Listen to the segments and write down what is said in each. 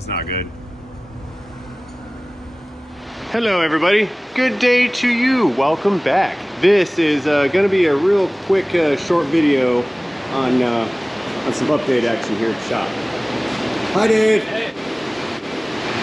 That's not good. Hello everybody, good day to you. Welcome back. This is going to be a real quick short video on some update action here at the shop. Hi Dave. Hey.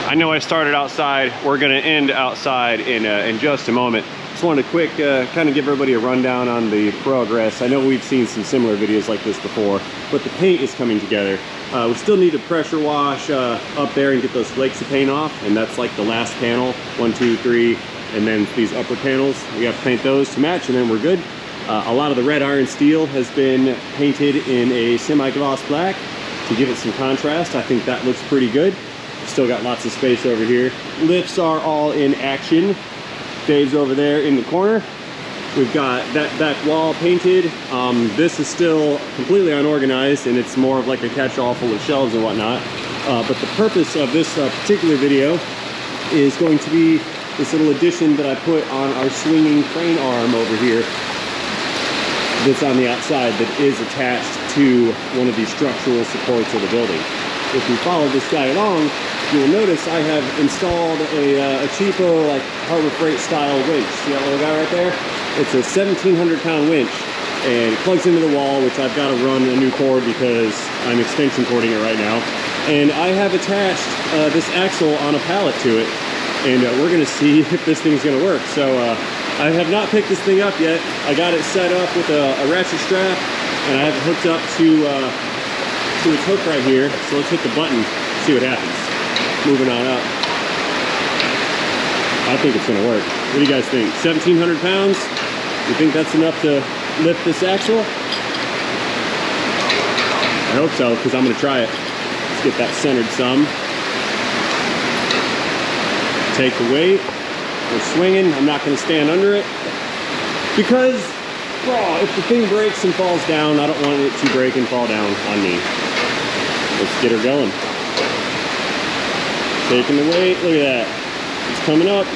I know I started outside. We're going to end outside in just a moment. Just wanted to quick kind of give everybody a rundown on the progress. I know we've seen some similar videos like this before, but the paint is coming together. We still need to pressure wash up there and get those flakes of paint off, and that's like the last panel, 1, 2, 3, and then these upper panels. We have to paint those to match, and then we're good. A lot of the red iron steel has been painted in a semi-gloss black to give it some contrast. I think that looks pretty good. Still got lots of space over here. Lifts are all in action. Dave's over there in the corner. We've got that back wall painted. This is still completely unorganized, and it's more of like a catch-all full of shelves and whatnot. But the purpose of this particular video is going to be this little addition that I put on our swinging crane arm over here that's on the outside that is attached to one of these structural supports of the building. If you follow this guy along, you will notice I have installed a cheapo, like Harbor Freight style winch. See that little guy right there? It's a 1,700-pound winch, and it plugs into the wall, which I've got to run a new cord because I'm extension cording it right now. And I have attached this axle on a pallet to it, and we're going to see if this thing's going to work. So I have not picked this thing up yet. I got it set up with a ratchet strap, and I have it hooked up to its hook right here. So let's hit the button, see what happens. Moving on up. I think it's going to work. What do you guys think? 1,700 pounds? You think that's enough to lift this axle? I hope so, because I'm going to try it. Let's get that centered some. Take the weight. We're swinging. I'm not going to stand under it because, well, if the thing breaks and falls down, I don't want it to break and fall down on me. Let's get her going. Taking the weight. Look at that. It's coming up.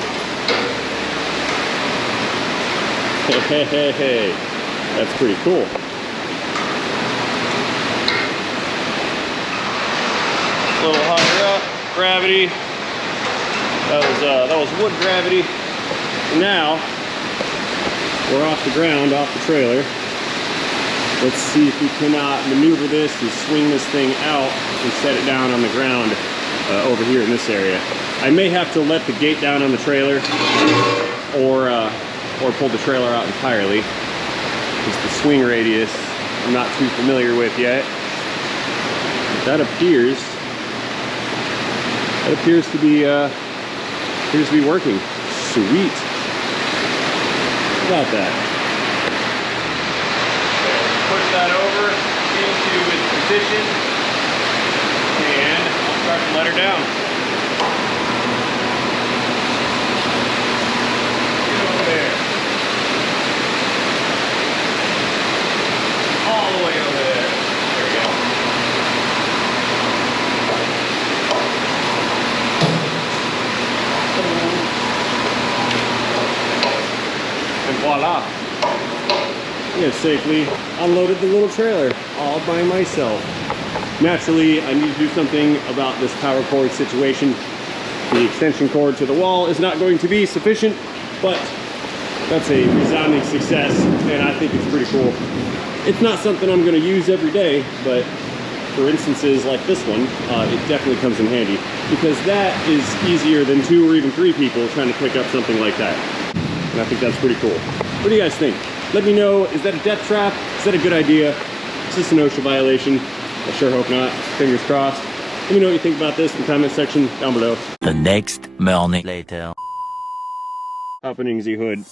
Hey, hey, hey. That's pretty cool. A little higher up. Gravity. That was wood gravity. Now we're off the ground, off the trailer. Let's see if we cannot maneuver this and swing this thing out and set it down on the ground over here in this area. I may have to let the gate down on the trailer or pull the trailer out entirely, because the swing radius I'm not too familiar with yet. That appears to be working. Sweet. How about that? Push that over into its position, and I'll start to let her down. Get over there. All the way over there. There we go. And voila. We have safely unloaded the little trailer all by myself. Naturally, I need to do something about this power cord situation. The extension cord to the wall is not going to be sufficient, but that's a resounding success, and I think it's pretty cool. It's not something I'm going to use every day, but for instances like this one, it definitely comes in handy, because that is easier than 2 or even 3 people trying to pick up something like that. And I think that's pretty cool. What do you guys think? Let me know, is that a death trap? Is that a good idea? Is this an OSHA violation? I sure hope not. Fingers crossed. Let me know what you think about this in the comment section down below. The next morning later. Opening the hood.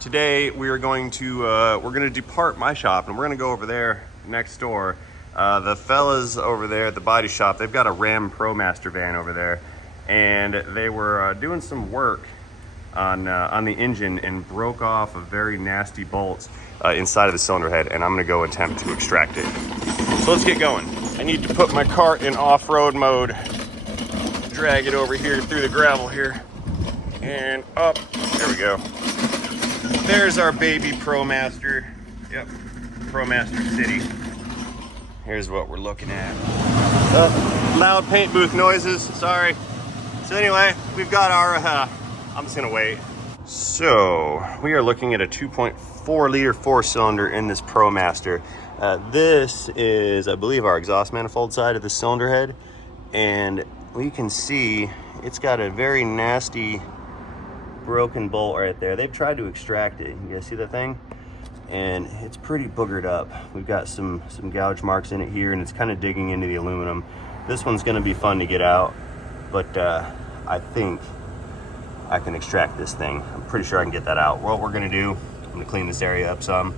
Today we are going to depart my shop, and we're going to go over there next door. The fellas over there at the body shop, they've got a Ram ProMaster van over there, and they were doing some work on the engine and broke off a very nasty bolt inside of the cylinder head, and I'm going to go attempt to extract it. So let's get going. I need to put my cart in off-road mode, drag it over here through the gravel here, and up. There we go. There's our baby ProMaster. Yep, ProMaster City. Here's what we're looking at. Loud paint booth noises, sorry. So anyway, we've got our, I'm just gonna wait. So, we are looking at a 2.4 liter 4-cylinder in this ProMaster. This is, I believe, our exhaust manifold side of the cylinder head. And we can see it's got a very nasty broken bolt right there. They've tried to extract it. You guys see that thing? And it's pretty boogered up. We've got some gouge marks in it here, and it's kind of digging into the aluminum. This one's gonna be fun to get out, but I think I can extract this thing. I'm pretty sure I can get that out. What we're gonna do, I'm gonna clean this area up some.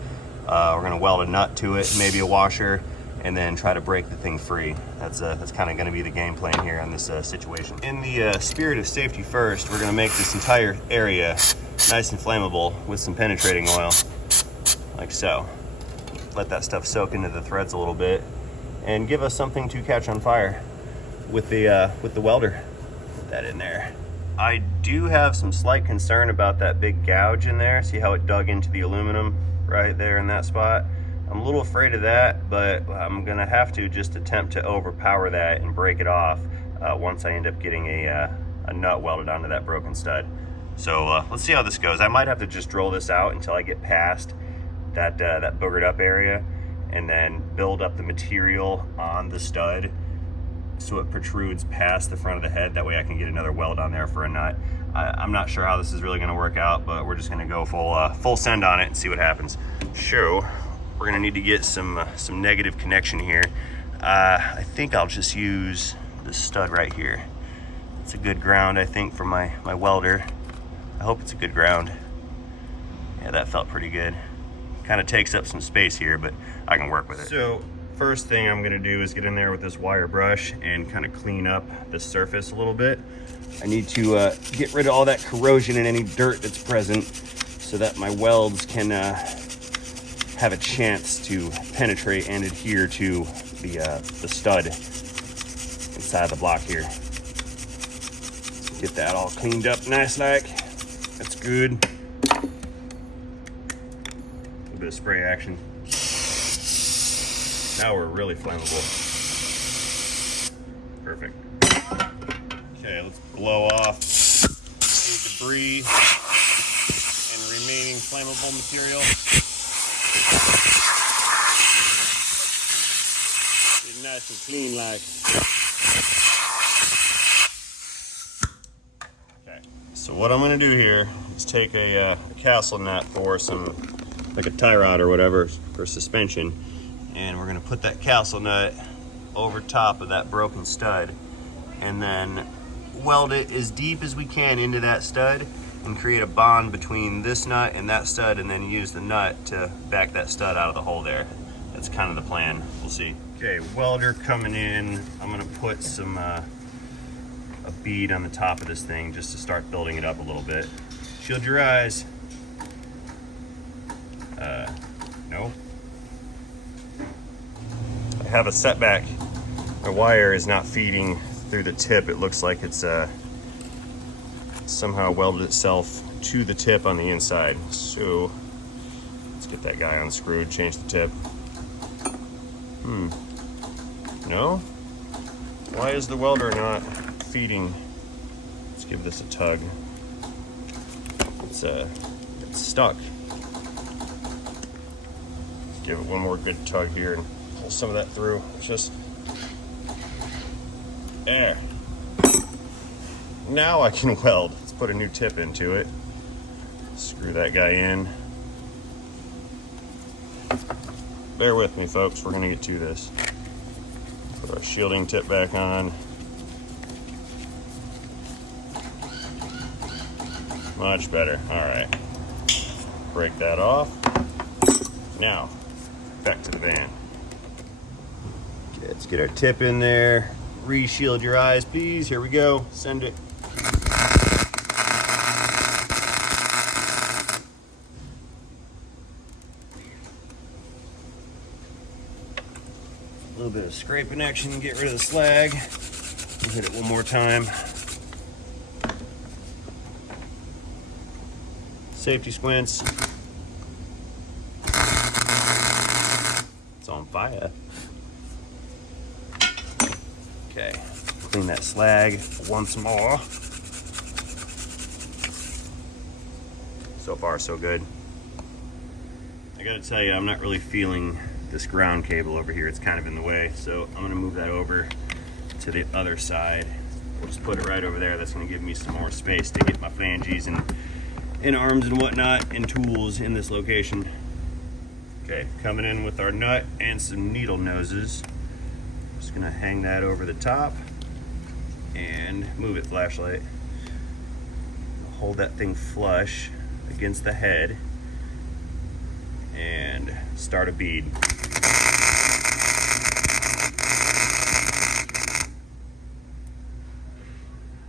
We're gonna weld a nut to it, maybe a washer, and then try to break the thing free. That's kind of gonna be the game plan here on this situation. In the spirit of safety first, we're gonna make this entire area nice and flammable with some penetrating oil, like so. Let that stuff soak into the threads a little bit and give us something to catch on fire with the welder. Put that in there. I do have some slight concern about that big gouge in there. See how it dug into the aluminum right there in that spot? I'm a little afraid of that, but I'm gonna have to just attempt to overpower that and break it off once I end up getting a nut welded onto that broken stud. So let's see how this goes. I might have to just drill this out until I get past that boogered up area, and then build up the material on the stud so it protrudes past the front of the head. That way I can get another weld on there for a nut. I'm not sure how this is really gonna work out, but we're just gonna go full send on it and see what happens. So we're gonna need to get some negative connection here. I think I'll just use this stud right here. It's a good ground, I think, for my welder. I hope it's a good ground. Yeah, that felt pretty good. Kind of takes up some space here, but I can work with it. So first thing I'm gonna do is get in there with this wire brush and kind of clean up the surface a little bit. I need to get rid of all that corrosion and any dirt that's present so that my welds can have a chance to penetrate and adhere to the stud inside the block here. Get that all cleaned up nice like. That's good. A little bit of spray action. Now we're really flammable. Perfect. Okay, let's blow off any debris and remaining flammable material. Get nice and clean like. Okay, so what I'm gonna do here is take a castle nut for some, like a tie rod or whatever for suspension, and we're gonna put that castle nut over top of that broken stud and then weld it as deep as we can into that stud and create a bond between this nut and that stud, and then use the nut to back that stud out of the hole there. That's kind of the plan. We'll see. Okay, welder coming in. I'm gonna put some a bead on the top of this thing just to start building it up a little bit. Shield your eyes. No. I have a setback. My wire is not feeding through the tip. It looks like it's somehow welded itself to the tip on the inside. So let's get that guy unscrewed, change the tip. No? Why is the welder not feeding? Let's give this a tug. It's stuck. Let's give it one more good tug here and pull some of that through. It's just there. Now I can weld. Let's put a new tip into it. Screw that guy in. Bear with me, folks. We're gonna get to this. Put our shielding tip back on. Much better. All right. Break that off. Now, back to the van. Okay, let's get our tip in there. Re-shield your eyes, please. Here we go. Send it. A little bit of scraping action, get rid of the slag. We'll hit it one more time. Safety squints. fire. Okay, clean that slag once more. So far, so good. I gotta tell you, I'm not really feeling this ground cable over here. It's kind of in the way, so I'm gonna move that over to the other side. We'll just put it right over there. That's gonna give me some more space to get my flanges and arms and whatnot and tools in this location. Okay, coming in with our nut and some needle noses. Just gonna hang that over the top and move it, flashlight. Hold that thing flush against the head and start a bead.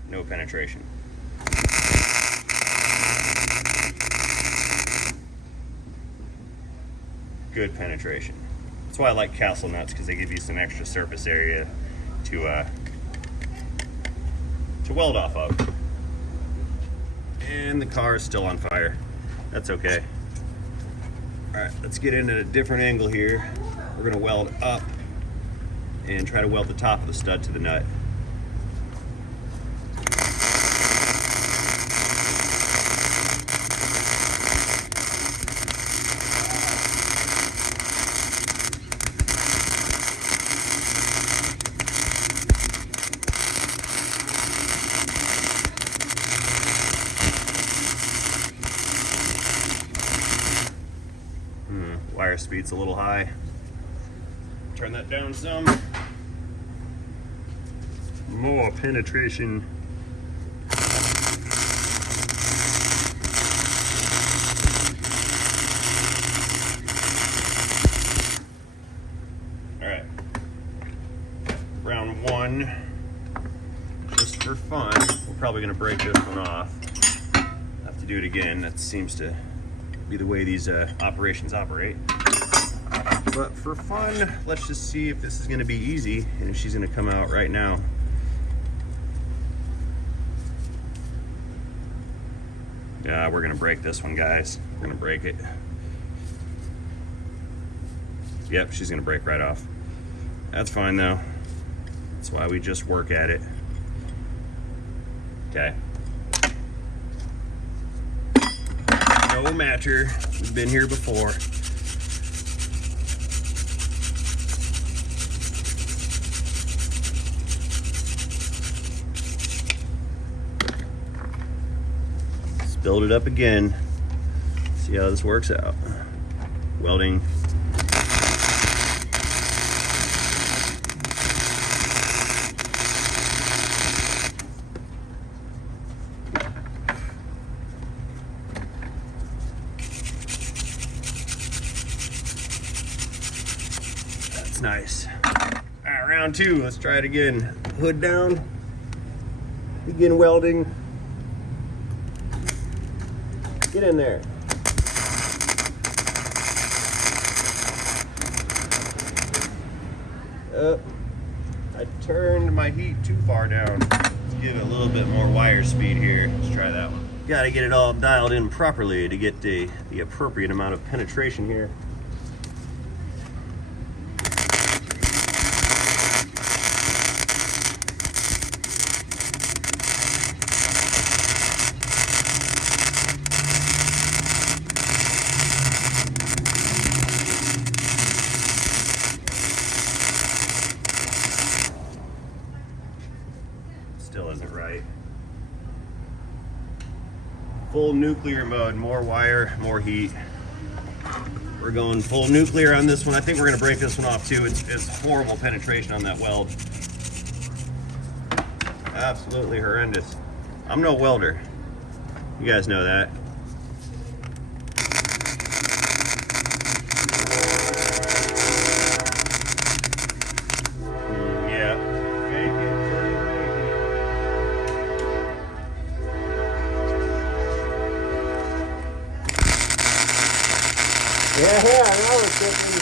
No penetration. Good penetration. That's why I like castle nuts, because they give you some extra surface area to weld off of. And the car is still on fire. That's okay. All right, let's get into a different angle here. We're gonna weld up and try to weld the top of the stud to the nut. Wire speed's a little high. Turn that down some. More penetration. All right. Round one, just for fun. We're probably gonna break this one off. Have to do it again. That seems to be the way these operations operate. But for fun, let's just see if this is gonna be easy and if she's gonna come out right now. Yeah, we're gonna break this one, guys. We're gonna break it. Yep, she's gonna break right off. That's fine though. That's why we just work at it. Okay. No matter, we've been here before. Let's build it up again. See how this works out. Welding. Nice. All right, round two. Let's try it again. Hood down. Begin welding. Get in there. I turned my heat too far down. Let's give it a little bit more wire speed here. Let's try that one. Got to get it all dialed in properly to get the appropriate amount of penetration here. Still isn't right. Full nuclear mode, more wire, more heat. We're going full nuclear on this one. I think we're gonna break this one off too. It's horrible penetration on that weld. Absolutely horrendous. I'm no welder. You guys know that. Yeah, now we're cooking.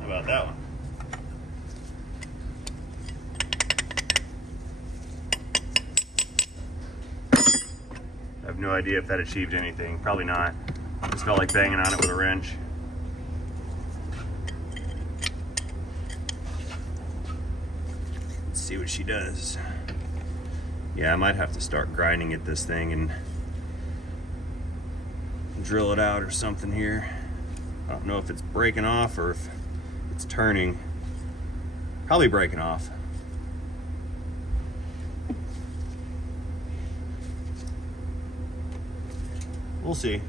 How about that one? no idea if that achieved anything. Probably not. Just felt like banging on it with a wrench. Let's see what she does. Yeah, I might have to start grinding at this thing and drill it out or something here. I don't know if it's breaking off or if it's turning. Probably breaking off. We'll see.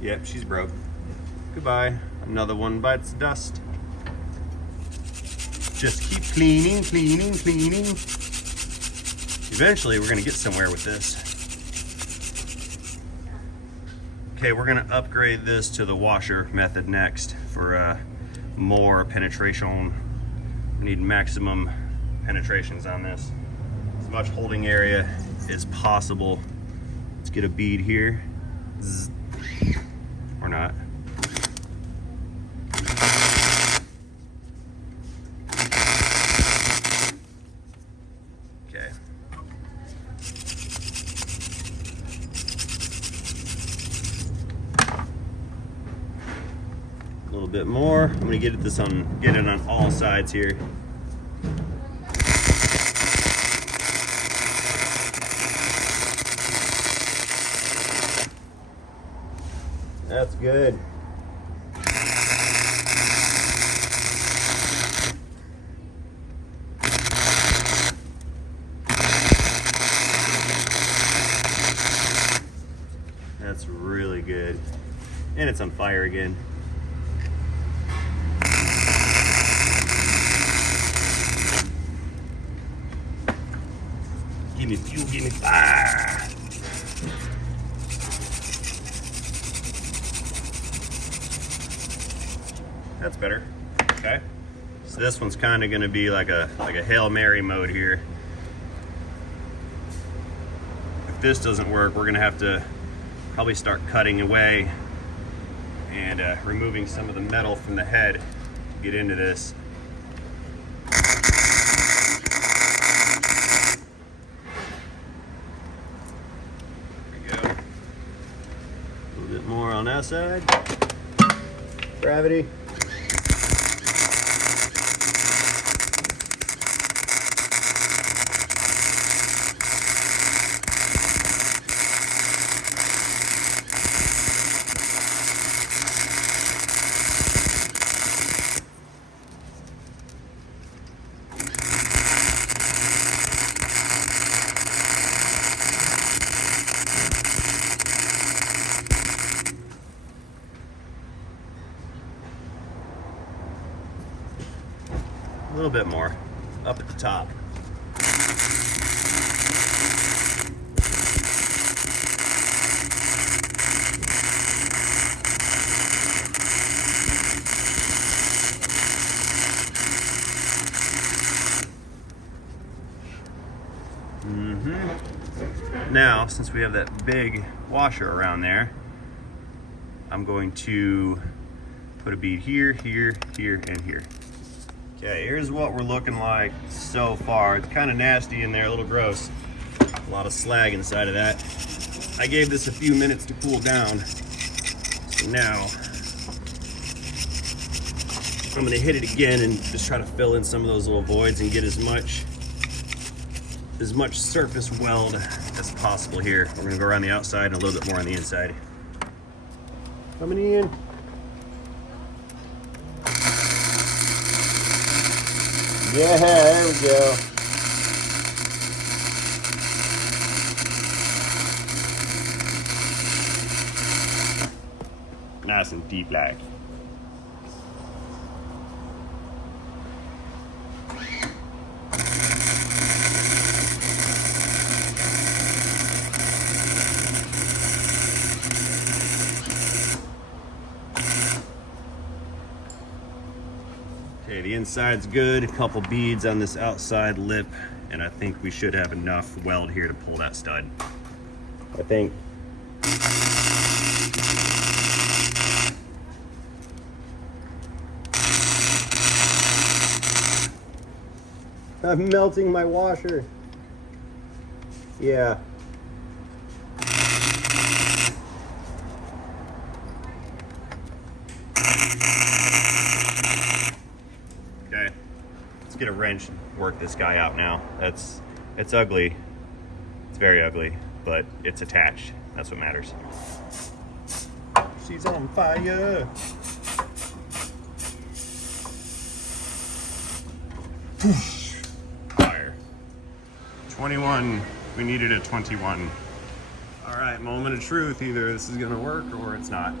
Yep, she's broke. Goodbye. Another one bites the dust. Just keep cleaning, cleaning, cleaning. Eventually, we're gonna get somewhere with this. Okay, we're gonna upgrade this to the washer method next for more penetration. We need maximum penetrations on this. As much holding area as possible. Let's get a bead here. Zzz. Or not. Okay. A little bit more. I'm gonna get it on all sides here. That's good. That's really good. And it's on fire again. Give me fuel, give me fire. That's better. Okay. So this one's kind of going to be like a Hail Mary mode here. If this doesn't work, we're going to have to probably start cutting away and removing some of the metal from the head to get into this. There we go. A little bit more on that side. Gravity. A little bit more up at the top. Now, since we have that big washer around there, I'm going to put a bead here, here, here, and here. Okay, here's what we're looking like so far. It's kind of nasty in there, a little gross. A lot of slag inside of that. I gave this a few minutes to cool down. So now, I'm gonna hit it again and just try to fill in some of those little voids and get as much surface weld as possible here. We're gonna go around the outside and a little bit more on the inside. Coming in. Yeah, there we go. Nice and deep like. Okay, the inside's good. A couple beads on this outside lip, and I think we should have enough weld here to pull that stud. I think. I'm melting my washer. Yeah. get a wrench and work this guy out now. It's ugly. It's very ugly, but it's attached. That's what matters. She's on fire. Fire. 21. We needed a 21. All right, moment of truth. Either this is gonna work or it's not.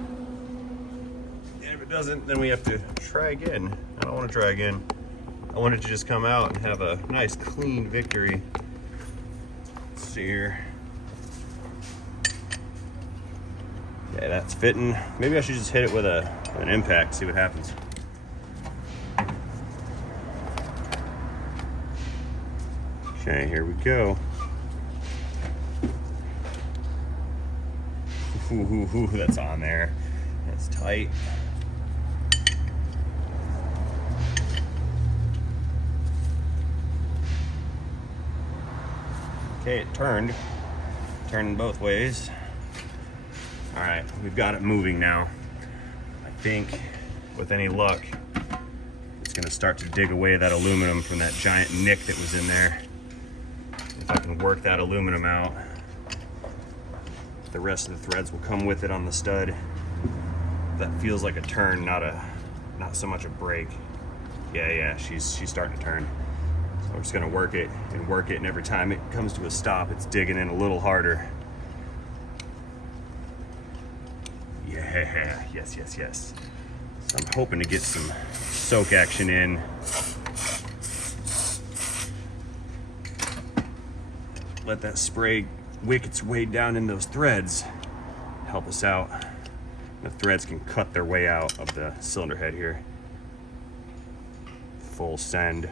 And if it doesn't, then we have to try again. I don't want to try again. I want it to just come out and have a nice clean victory. Let's see here. Yeah, that's fitting. Maybe I should just hit it with an impact, see what happens. Okay, here we go. Ooh, that's on there. That's tight. Okay, it turned. Turning both ways. All right, we've got it moving now. I think with any luck, it's gonna start to dig away that aluminum from that giant nick that was in there. If I can work that aluminum out, the rest of the threads will come with it on the stud. That feels like a turn, not so much a break. Yeah, she's starting to turn. So we're just gonna work it, and every time it comes to a stop, it's digging in a little harder. Yeah, yes. So I'm hoping to get some soak action in. Let that spray wick its way down in those threads, help us out. The threads can cut their way out of the cylinder head here. Full send.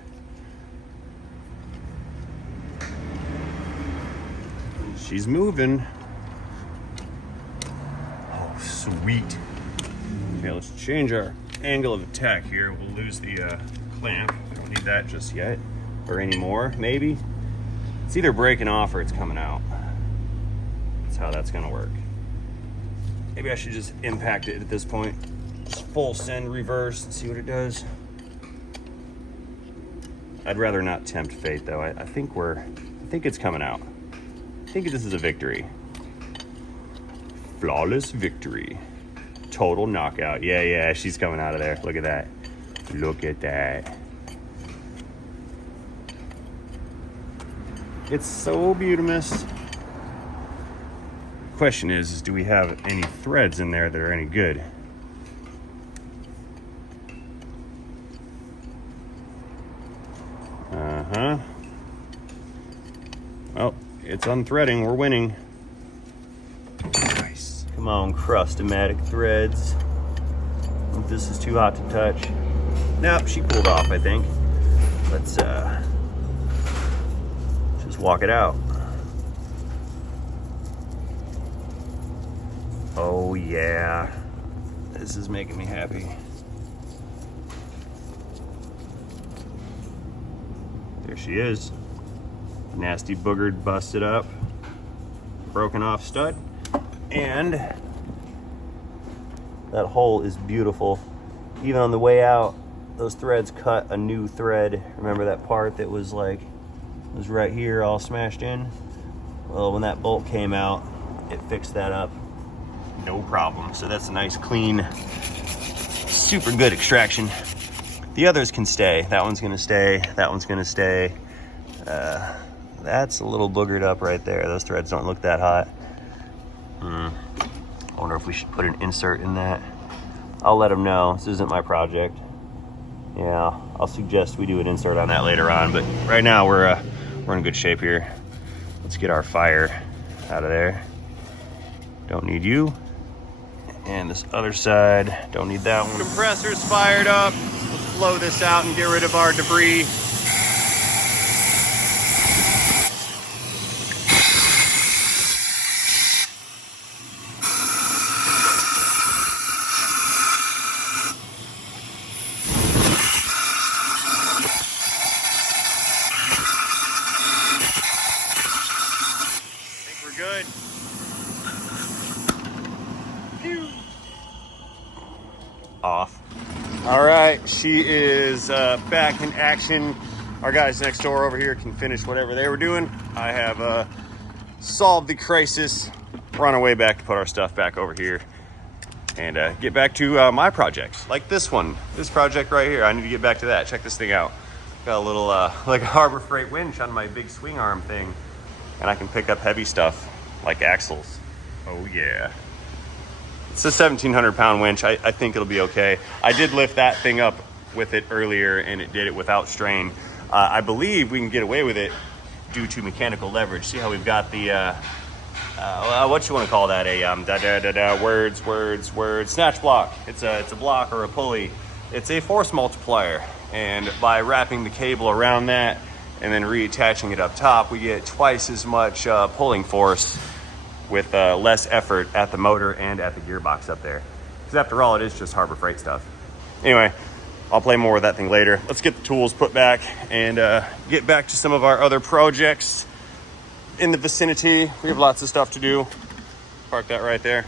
She's moving. Oh, sweet. Okay, let's change our angle of attack here. We'll lose the clamp. We don't need that just yet, or anymore, maybe. It's either breaking off or it's coming out. That's how that's gonna work. Maybe I should just impact it at this point. Just full send reverse and see what it does. I'd rather not tempt fate though. I think it's coming out. I think this is a victory. Flawless victory. Total knockout. Yeah, she's coming out of there. Look at that. Look at that. It's so beautiful. Question is do we have any threads in there that are any good? Well, it's unthreading. We're winning. Nice. Come on, Crustomatic threads. If this is too hot to touch. Nope, she cooled off, I think. Let's just walk it out. Oh yeah, this is making me happy. There she is. Nasty boogered, busted up, broken off stud. And that hole is beautiful. Even on the way out, those threads cut a new thread. Remember that part that was right here all smashed in? Well, when that bolt came out, it fixed that up. No problem. So that's a nice, clean, super good extraction. The others can stay. That one's gonna stay. That one's gonna stay. That's a little boogered up right there. Those threads don't look that hot. I wonder if we should put an insert in that. I'll let them know. This isn't my project. Yeah, I'll suggest we do an insert on that later on. But right now we're in good shape here. Let's get our fire out of there. Don't need you. And this other side, don't need that one. Compressor's fired up. Let's blow this out and get rid of our debris. I think we're good. Off. All right, she is back in action. our guys next door over here can finish whatever they were doing. I have solved the crisis. We're on our way back to put our stuff back over here and get back to my projects, like this one. This project right here, I need to get back to that. Check this thing out. Got a little like a Harbor Freight winch on my big swing arm thing, and I can pick up heavy stuff like axles. Oh yeah. It's a 1,700 pound winch. I think it'll be okay. I did lift that thing up with it earlier and it did it without strain. I believe we can get away with it due to mechanical leverage. See how we've got the, what you want to call that? A words, snatch block. It's a block or a pulley. It's a force multiplier. And by wrapping the cable around that and then reattaching it up top, we get twice as much pulling force with less effort at the motor and at the gearbox up there. Because after all, it is just Harbor Freight stuff. Anyway, I'll play more with that thing later. Let's get the tools put back and get back to some of our other projects in the vicinity. We have lots of stuff to do. Park that right there.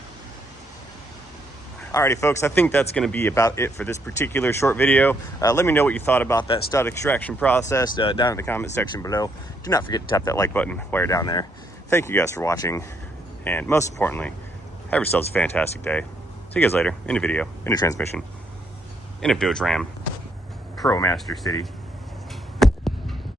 Alrighty folks, I think that's gonna be about it for this particular short video. Let me know what you thought about that stud extraction process down in the comment section below. Do not forget to tap that like button while you're down there. Thank you guys for watching. And most importantly, have yourselves a fantastic day. See you guys later in a video, in a transmission, in a Dodge Ram, ProMaster City.